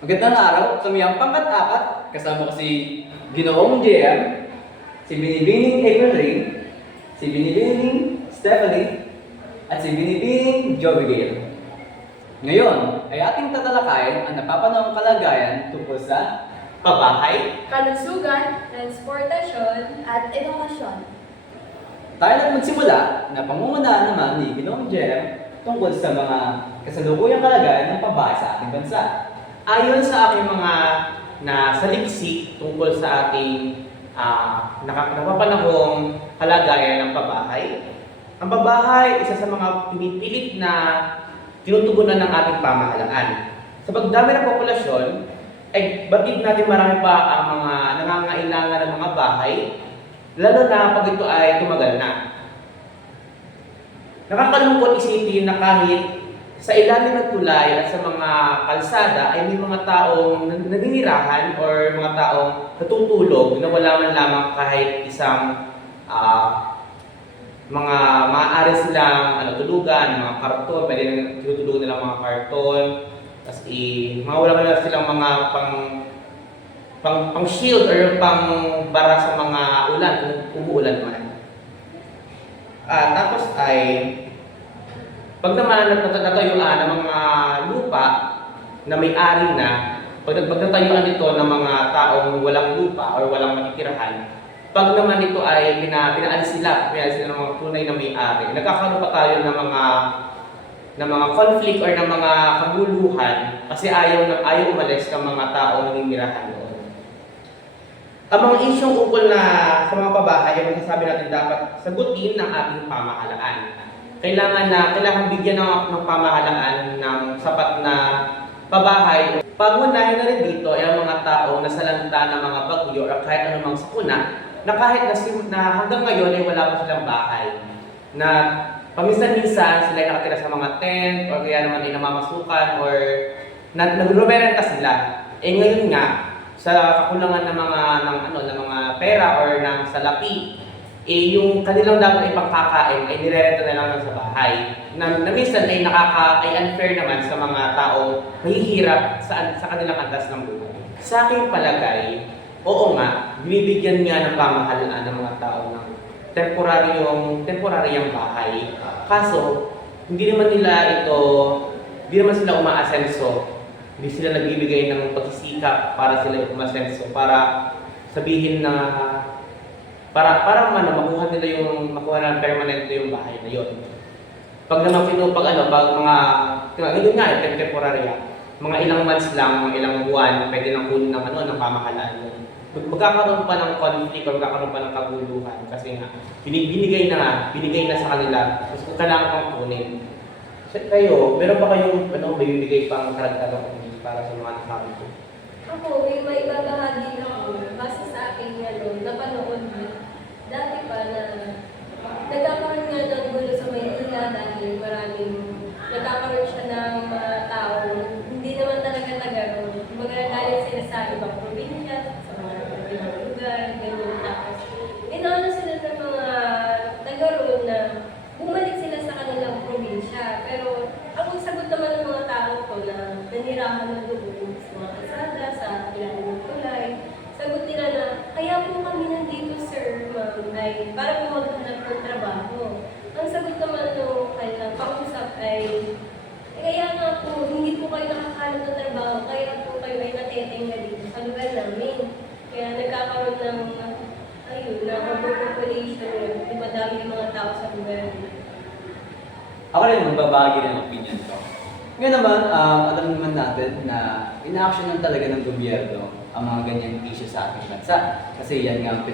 Magandang araw, kami ang pangkat-apat. Kasama ko si Ginoong JM, si Binibining April Rain, si Binibining Stephanie, at si Binibining Joey Gale. Ngayon ay ating tatalakayin ang napapanahong kalagayan tungkol sa pabahay. Kalusugan, transportasyon, at edukasyon. Tayo na magsimula na pangungunahan naman ni Ginoong JM tungkol sa mga kasalukuyang kalagayan ng pabahay sa ating bansa. Ayon sa aking mga nasaliksik tungkol sa ating napapanahong kalagayan ng pabahay, ang pabahay isa sa mga pinipilit na tinutugunan ng ating pamahalaan. Sa pagdami ng populasyon, ay batid natin marami pa ang mga nangangailangan ng mga bahay, lalo na pag ito ay tumagal na. Nakakalungkot isipin na kahit sa ilalim ng tulay at sa mga kalsada ay may mga taong naninirahan or mga taong natutulog na wala man lamang kahit isang mga maaari silang tulugan, mga karton, pwede nang tinutulugan nilang mga karton, tapos mga wala man lang silang mga pang shield or pang bara sa mga ulan kung umuulan man. Tapos ay pag naman natayuan ng mga lupa na may-ari na, pag natayuan ito ng mga taong walang lupa or walang matitirahan, pag naman ito ay pinaalis sila ng mga tunay na may-ari, nagkakaroon pa tayo ng mga conflict or ng mga kaguluhan kasi ayaw umalis ng mga taong naninirahan doon. Ang mga isyong ukol na sa mga pabahay ay masasabi natin dapat sagutin ng ating pamahalaan. Kailangan bigyan ng pamahalaan ng sapat na pabahay. Pagunahin na rin dito ay ang mga tao na salanta ng mga bagyo o kahit anumang sakuna na kahit na hanggang ngayon ay wala pa silang bahay. Na paminsan-minsan sila ay nakatira sa mga tent o kaya naman ay namamasukan or nagrumerenta sila. Ngayon nga, sa kakulangan ng mga pera or ng salapi, yung kanilang dapat ipangkakain ay nirerenta na lang sa bahay. Na minsan ay unfair naman sa mga taong mahihirap sa kanilang antas ng buhay. Sa aking palagay, oo nga, binibigyan nga ng pamahalaan ng mga tao ng temporaryang bahay. Kaso, hindi naman sila umaasenso. Hindi sila nagbibigay ng pagsisikap para sila umasenso, para sabihin na para makuha ng permanente yung bahay na yun. Pag naman ngayon nga, temporarya, mga ilang months lang, mga ilang buwan, pwede nang kunin ng pamahalaan yun. Magkakaroon pa ng conflict o magkakaroon pa ng kaguluhan kasi nga, binigay na sa kanila, tapos kung kailangan pang kunin. Kayo, meron pa kayong bibigay pang karagdagang para sa mga nasabi ko? Ako, may ibabahagi ako base sa aking napanood dati pa na nagkakaroon nga ng gulo sa Maynila dahil maraming nagkakaroon siya ng mga tao hindi naman talaga taga-roon. Magagalit sila sa ibang probinsya, sa mga ibang lugar, ganyan. Tapos, inaano sila ng mga taga-roon na bumalik sila sa kanilang probinsya. Pero, ang sagot naman ng mga tao ko na nanirahan ng doon sa mga kalsada, sa ilalim ng tulay, sagot nila na, kaya po kami nandito, sir, ma'am, ay para po maghanap ng trabaho. Ang sagot naman ng kanilang kausap ay, kaya nga po, hindi po kayo nakakahanap ng trabaho, kaya po kayo ay natetenga dito sa lugar namin. Kaya nagkakaroon ng, overpopulation, di ba dami yung mga tao sa lugar. Ako rin magbabahagi ng opinion ko. Ngayon naman, alam naman natin na ina-actionan talaga ng gobyerno ang mga ganyang issue sa ating bansa. Kasi yan nga ang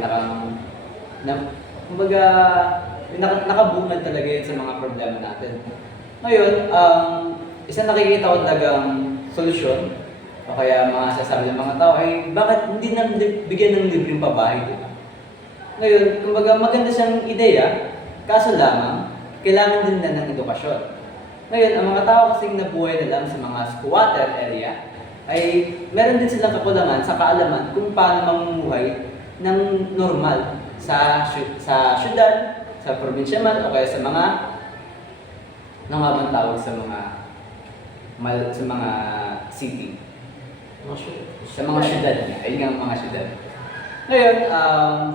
nakabungad talaga yan sa mga problema natin. Ngayon, isang nakikita ko talagang solusyon o kaya mga sasabi ng mga tao ay bakit hindi na bigyan ng libreng pabahay, di ba? Ngayon, kumbaga maganda siyang ideya, kaso lamang, kailangan din na ng edukasyon. Ngayon, ang mga tao kasing nabuhay na lang sa mga squatter area, ay meron din silang kakulangan sa kaalaman kung paano mamumuhay ng normal sa syudad, sa probinsya man, o kaya sa mga tawag sa mga city. Sa mga syudad nga, ayun nga ang mga syudad. Ngayon,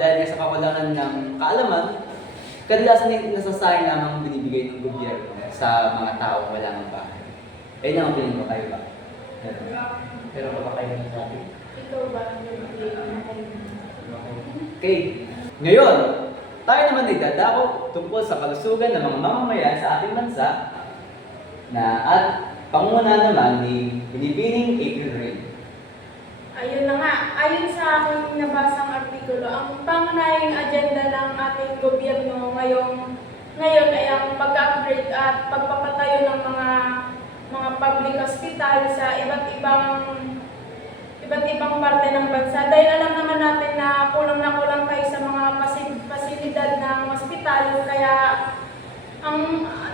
dahil nga sa kakulangan ng kaalaman, kadalasan nasasayang lamang binibigay ng gobyerno sa mga taong wala ng bahay. Ayun ang opinion ko, kayo ba? Pero baka kayo ng sabi. Ikaw ba? Okay. Ngayon, tayo naman ay dadako tungkol sa kalusugan ng mga mamamayan sa ating bansa at pangunguna naman ni Binibining April Rain. Ayun na nga, ayon sa aking nabasang artikulo, ang pangunahing agenda ng ating gobyerno ngayon ay ang pag-upgrade at pagpapatayo ng mga public hospital sa iba't ibang parte ng bansa. Dahil alam naman natin na kulang tayo sa mga pasilidad ng hospital, kaya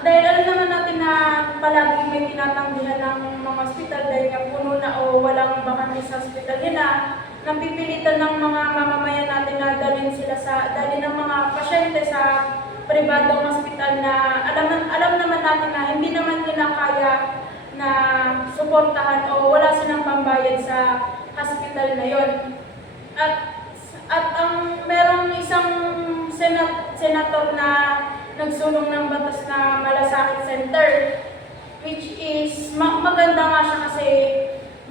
dahil alam naman natin na palagi may tinatanggihan ng mga hospital dahil nga puno na o walang bakante sa hospital, yun na napipilitan ng mga mamamayan natin na dalhin ng mga pasyente sa pribadong hospital na alam naman natin na hindi naman nila kaya na suportahan o wala silang pambayad sa hospital na yon. At ang merong isang senator na nagsulong ng batas na Malasakit Center, which is maganda nga siya kasi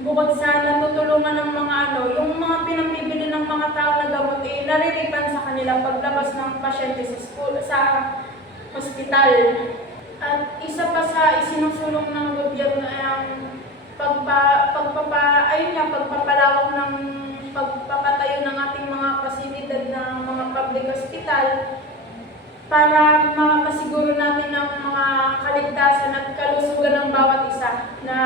bukod sa natutulungan ng mga yung mga pinambibili ng mga tao na gamot, nariripan sa kanila paglabas ng pasyente sa hospital. At isa pa sa isinusulong ng gobyerno ay ang pagpapalawak ng pagpapatayo ng ating mga pasilidad ng mga public hospital para masiguro natin ang mga kaligtasan at kalusugan ng bawat isa na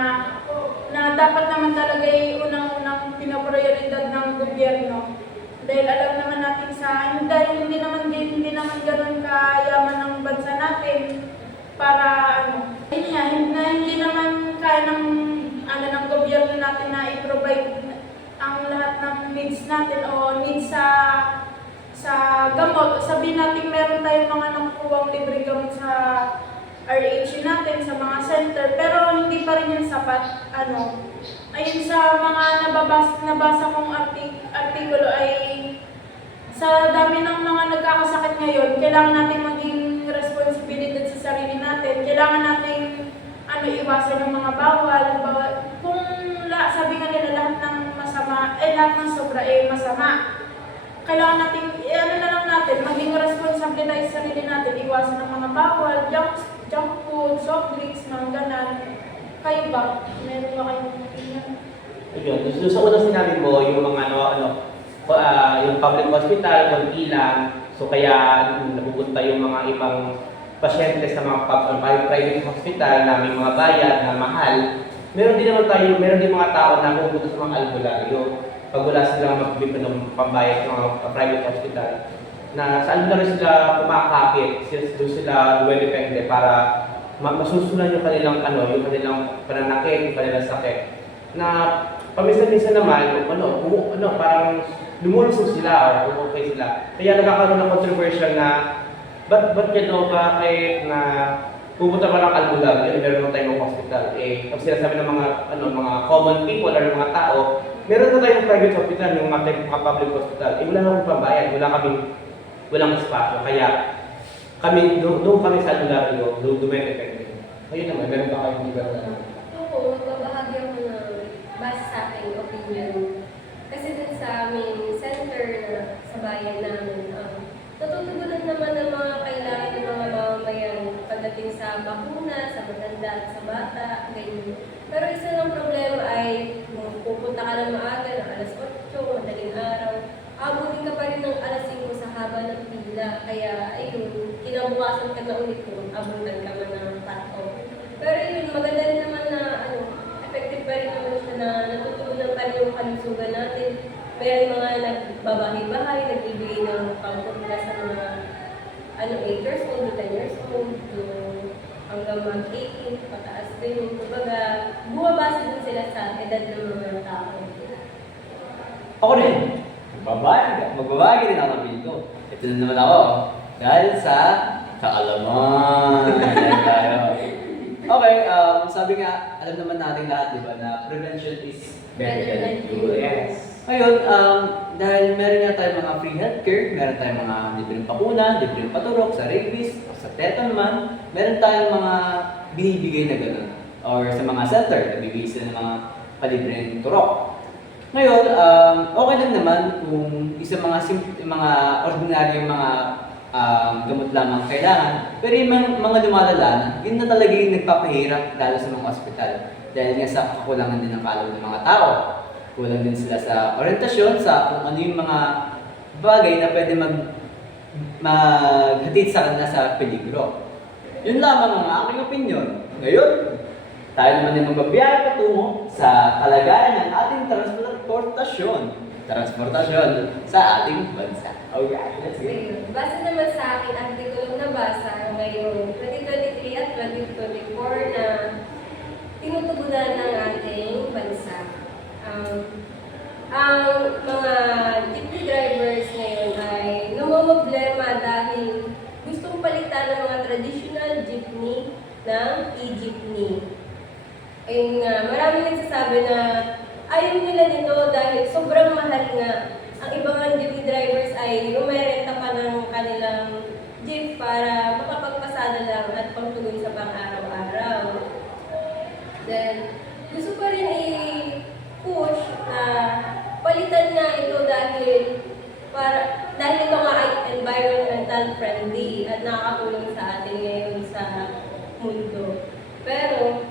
dapat naman talaga ay unang-unang pinaprioridad ng gobyerno. Dahil alam naman natin dahil hindi naman ganun kayaman ng bansa natin para hindi naman kaya ng gobyerno natin na i-provide ang lahat ng needs natin o needs sa gamot. Sabihin natin meron tayong mga nakukuhang libre gamot sa RH natin, sa mga center, pero hindi pa rin yung sapat. Ayun sa mga nabasa kong artikulo ay sa dami ng mga nagkakasakit ngayon, kailangan natin maging responsibilidad sa sarili natin. Kailangan natin iwasan yung mga bawal. Kung sabi nga nila lahat ng masama, lahat ng sobra masama. Kailangan natin, na lang natin, maging responsable tayo sa sarili natin, iwasan ng mga bawal, junk food, soft drinks, mga ganan. Kayo ba? Meron ba kayong opinion? Ayun, sa unang sinabi mo, yung mga yung public hospital, konti lang. So kaya napupunta yung mga ibang pasyente sa mga private hospital na may mga bayad na mahal. Meron din mga tao na pupunta sa mga albularyo pag wala silang magbibigay ng pambayad ng mga private hospital. Na sa albularyo sila kumakapit, doon sila duwedepende para masusunan yung kanilang pananakit, yung kanilang sakit. Na paminsan-minsan naman, parang lumulusog sila o okay sila. Kaya nagkakaroon ng controversial na bakit na pupunta pa ng albularyo, meron na tayong hospital. Pag sinasabi ng mga common people or mga tao, meron na tayong private hospital, yung mga public hospital. Wala na akong pambayad, walang espasyo. Kaya doon kami sa albularyo, dumedepende. Ayun naman, meron pa kayong iba na Oo, magbabahagi ako ng base sa aking opinion. Kasi dun sa aming center sa bayan namin, natutugunan naman ang mga kailangan ng mga mamamayan pagdating sa bakuna, sa matanda at sa bata, ganyan. Pero isa ng problema ay kung pupunta ka ng maaga ng alas 8, madaling araw, abutin ka pa rin ng alas 5 sa haba ng pila. Kaya ayun, kinabukasan ka na ulit kung abutan ka man ng cut-off. Pero yun, maganda rin naman na effective pa rin naman siya na natutugunan pa rin yung kalusugan natin. May mga nagbabahay-bahay, nagbibigay ng pangkutla sa mga 8 years old, 10 years old, hanggang mag-18, pataas din. Kumbaga, bumabasa din sila sa edad ng mga tao. Ako rin, magbabahagi rin ako ng pinto. Ito na naman ako, dahil sa kaalaman. Dahil tayo. Okay, sabi nga, alam naman natin lahat, di ba, na prevention is better than you. Yes. Ngayon, dahil meron nga tayong mga free healthcare, meron tayong mga libreng bakuna, libreng paturok sa rabies, o sa tetanus, meron tayong mga binibigay na gano'n. Or sa mga center, nabibigay sila ng mga palibreng turok. Ngayon, okay lang naman kung isang mga ordinaryong mga gamot lamang kailangan. Pero yung mga lumalala na, yun na talaga yung nagpapahirap lalo sa mga ospital. Dahil nga sa kakulangan din ng kaalaman ng mga tao. Kulang din sila sa orientasyon sa kung ano yung mga bagay na pwede maghatid sa kanila sa peligro. Yun lamang ang aking opinion. Ngayon, tayo naman yung magbabiyahe patungo sa kalagayan ng ating transportasyon sa ating bansa. Okay, let's go. Ayun. Base naman sa akin, artikulong nabasa ngayong 2023 at 2024 na tinutugunan ng ating bansa. Ang mga jeepney drivers ngayon ay namomroblema dahil gustong palitan ng mga traditional jeepney ng e-jeepney. Ayun nga, maraming nagsasabi na ayaw nila nito dahil sobrang mahal nga. Ang ibang mga jeepney drivers ay rumerenta pa ng kanilang jeep para makapagpasada lang at pangtuloy sa pang-araw-araw. Then, gusto pa rin i-push na palitan na ito dahil ito nga ay environmental friendly at nakakatulong sa atin ngayon sa mundo. Pero,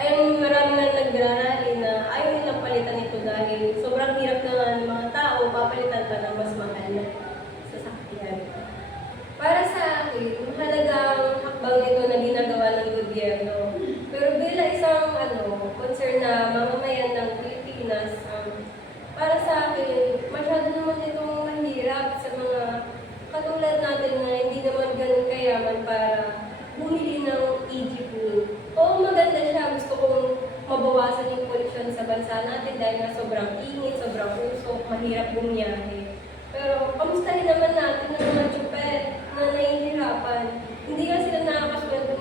ay marami na nagrarally na ayaw nilang palitan ito dahil sobrang hirap na nga ng mga tao, papalitan pa ng mas mahal na sasakyan. Para sa akin, mahalagang hakbang ito na ginagawa ng gobyerno. Pero bilang isang concern na mamamayan ng Pilipinas, para sa akin, masyado naman itong mahirap sa mga katulad natin na hindi naman ganun kayaman para bumili ng e-jeepney. Oo, maganda siya. Gusto kong mabawasan yung pollution sa bansa natin dahil nga sobrang ingin, sobrang usok, mahirap bumiyahe. Pero kamustahin naman natin ng mga chupet na nahihirapan. Hindi nga sila nakakasweldo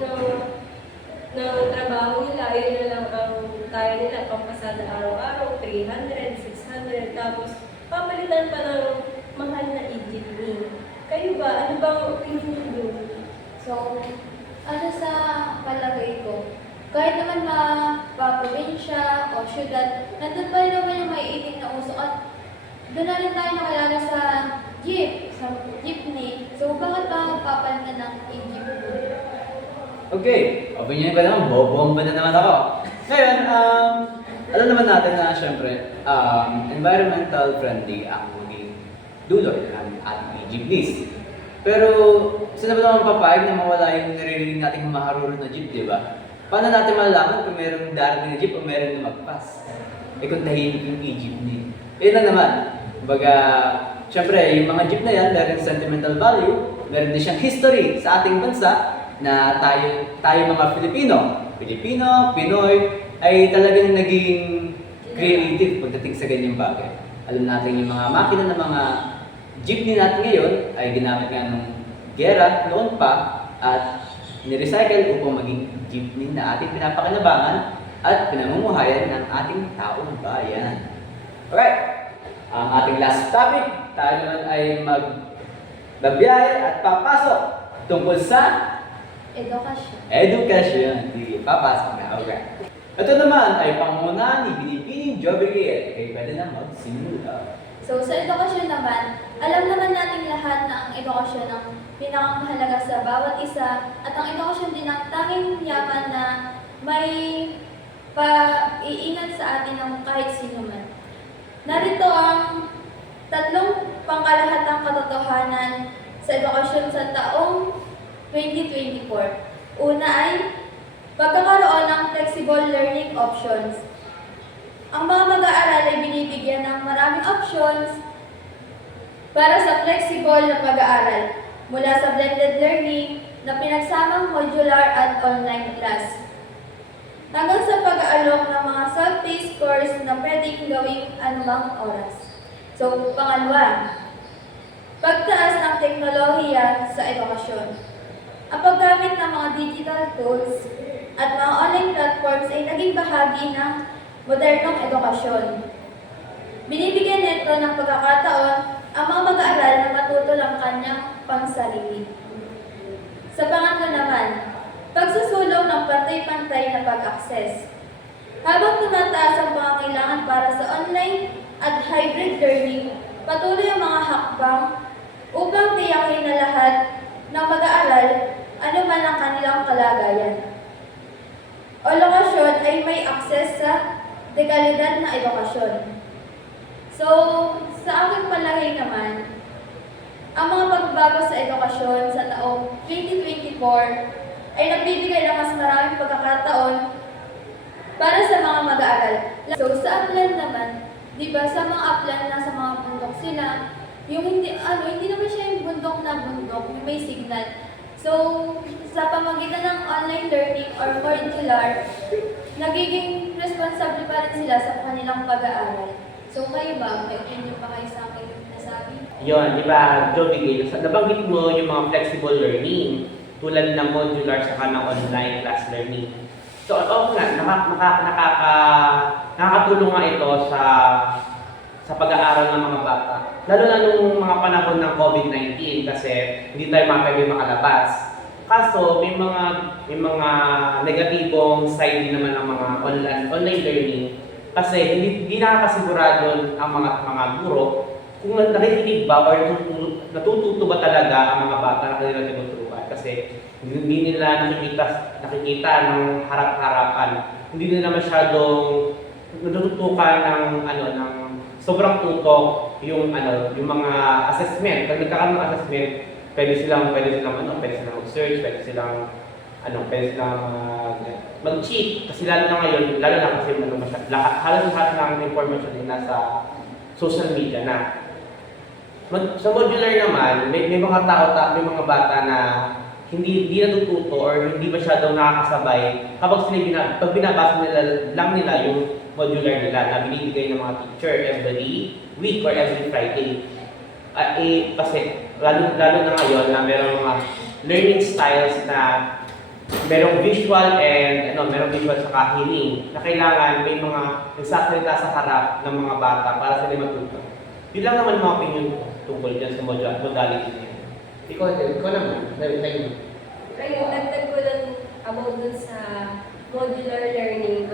ng trabaho nila. Yun na lang ang kaya nila pampasada araw-araw, 300, 600, tapos papalitan pa ng mahal na e-jeepney. Kayo ba? Ano bang opinion nyo? So, ano sa palagay ko, kahit naman probinsya o syudad, nandun pa rin naman yung maiitim na usok at doon na rin tayo nakilala sa jeepney. So, bakit ba papalitan ng e-jeepney? Okay, opinion ko naman, bobomba na naman ako. Ngayon, alam naman natin na syempre, environmental friendly ang maging dulot ng ating e-jeepneys. Pero, sino ba naman papayag na mawala yung naririnig nating maharuro na jeep, di ba? Paano natin malalaman kung mayroong darating na jeep o mayroong lumagpas? Kung tahimik yung e-jeepney. Yun lang naman. Kumbaga, syempre, yung mga jeep na yan, meron sentimental value, meron din siyang history sa ating bansa na tayo mga Pilipino, Pinoy, ay talagang naging creative pagdating sa ganyang bagay. Alam natin yung mga makina ng mga jeepney natin ngayon ay ginamit nga nung gera noon pa at nirecycle upang maging jeepney na ating pinapakinabangan at pinamumuhayan ng ating taong bayan. Alright, ang ating last topic, tayo naman ay magbabiyahe at papasok tungkol sa Edukasyon. Sige, papasok na. Okay. Ito naman ay panguna ni Binibining Jobriel. Okay, pwede na magsimula. So, sa edukasyon naman, alam naman natin lahat na ang edukasyon ang pinakamahalaga sa bawat isa at ang edukasyon din ang tanging yaman na may paiingat sa atin ng kahit sino man. Narito ang 3 pangkalahatang katotohanan sa edukasyon sa taong 2024. Una ay pagkakaroon ng flexible learning options. Ang mga mag-aaral ay binibigyan ng maraming options para sa flexible na pag-aaral, mula sa blended learning na pinagsamang modular at online class, hanggang sa pag-aalok ng mga self-paced course na pwedeng gawing anumang oras. So, pangalawa, pagtaas ng teknolohiya sa edukasyon. Ang paggamit ng mga digital tools at mga online platforms ay naging bahagi ng modernong edukasyon. Binibigyan nito ng pagkakataon ang mga mag-aaral na matuto ng kanyang pangsarili. Sa pangatlo naman, pagsusulong ng pantay-pantay na pag-access. Habang tumataas ang pangangailangan para sa online at hybrid learning, patuloy ang mga hakbang upang tiyakin na lahat ng mag-aaral anuman ang kanilang kalagayan o lokasyon ay may akses sa dekalidad na edukasyon. So, sa aking palagay naman, ang mga pagbabago sa edukasyon sa taong 2024 ay nagbibigay ng mas maraming pagkakataon para sa mga mag-aaral. So, sa Upland naman, di ba, sa mga Upland na sa mga bundok sila, yung hindi naman siya yung bundok na bundok, yung may signal. So, sa pamagitan ng online learning or modular, nagiging responsable pa rin sila sa kanilang pag-aaral. So, kayo ba? May opinion pa kayo sa akin nasabi? Yun, di ba, Joby, nabanggit mo yung mga flexible learning tulad ng modular sa ng online class learning. So, oo nga, nakakatulong nga ito sa pag-aaral ng mga bata. Lalo na nung mga panahon ng COVID-19 kasi hindi tayo pwede makalabas. Kaso, may mga negatibong side din naman ng mga online learning kasi hindi nakakasigurado ang mga guro kung nakikinig ba or natututo ba talaga ang mga bata na kanilang tinuturuan kasi hindi nila nakikita ng harap-harapan. Hindi nila masyadong natutukan ng sobrang tutok yung mga assessment. Pag nagkakaroon ng assessment, pwede silang mag-search, pwede silang mag-cheat kasi lalo na kasi halos lahat ng information ay nasa social media na. Sa modular naman, may mga may mga bata na hindi natututo or hindi masyadong nakakasabay pag binabasa nila yung modular nila na binibigay ng mga teacher every week or every Friday. Kasi lalo na ngayon na merong mga learning styles na merong visual sa hearing na kailangan may mga nagsasalita sa harap ng mga bata para sila matuto. Yun lang naman mga opinion ko tungkol dyan sa modality niya. Ikaw naman, tayo. Ayun, dagdag ko lang about dun sa modular learning.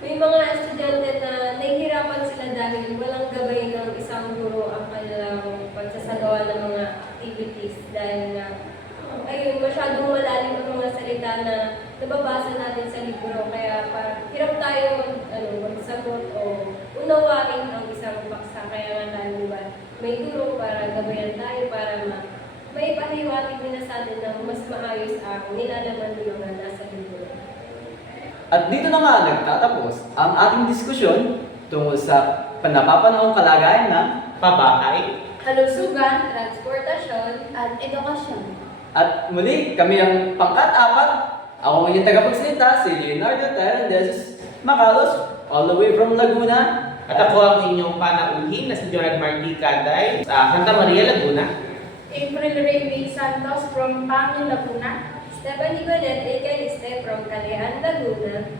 May mga estudyante na nahihirapan sila dahil walang gabay ng isang guro ang kanilang pagsasagawa ng mga activities dahil na masyadong malalim ang mga salita na nababasa natin sa libro kaya hirap tayo magsagot o unawain ang isang paksa kaya nga tayo may guro para gabayan tayo para may pahiwatig nila sa atin na mas maayos ang nilalaman ng mga nasa libro. At dito na nga nagtatapos ang ating diskusyon tungkol sa napapanahong kalagayan ng Pabahay, Kalusugan, transportasyon, at edukasyon. At muli, kami ang pangkat-apat. Ako ang inyong tagapagsalita, si Leonardo Terendez Macalos, all the way from Laguna. at ako ang inyong panauhin na si Jonathan Marty Caday sa Santa Maria, Laguna. April Remy Santos from Pangil, Laguna. Stephanie Gonet Ecaniste from Calean, Laguna.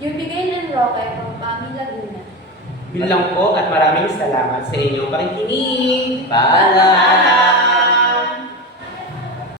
Yubigay ng Roque from Pami, Laguna. Yun lang po at maraming salamat sa inyong pakikinig. Paalam!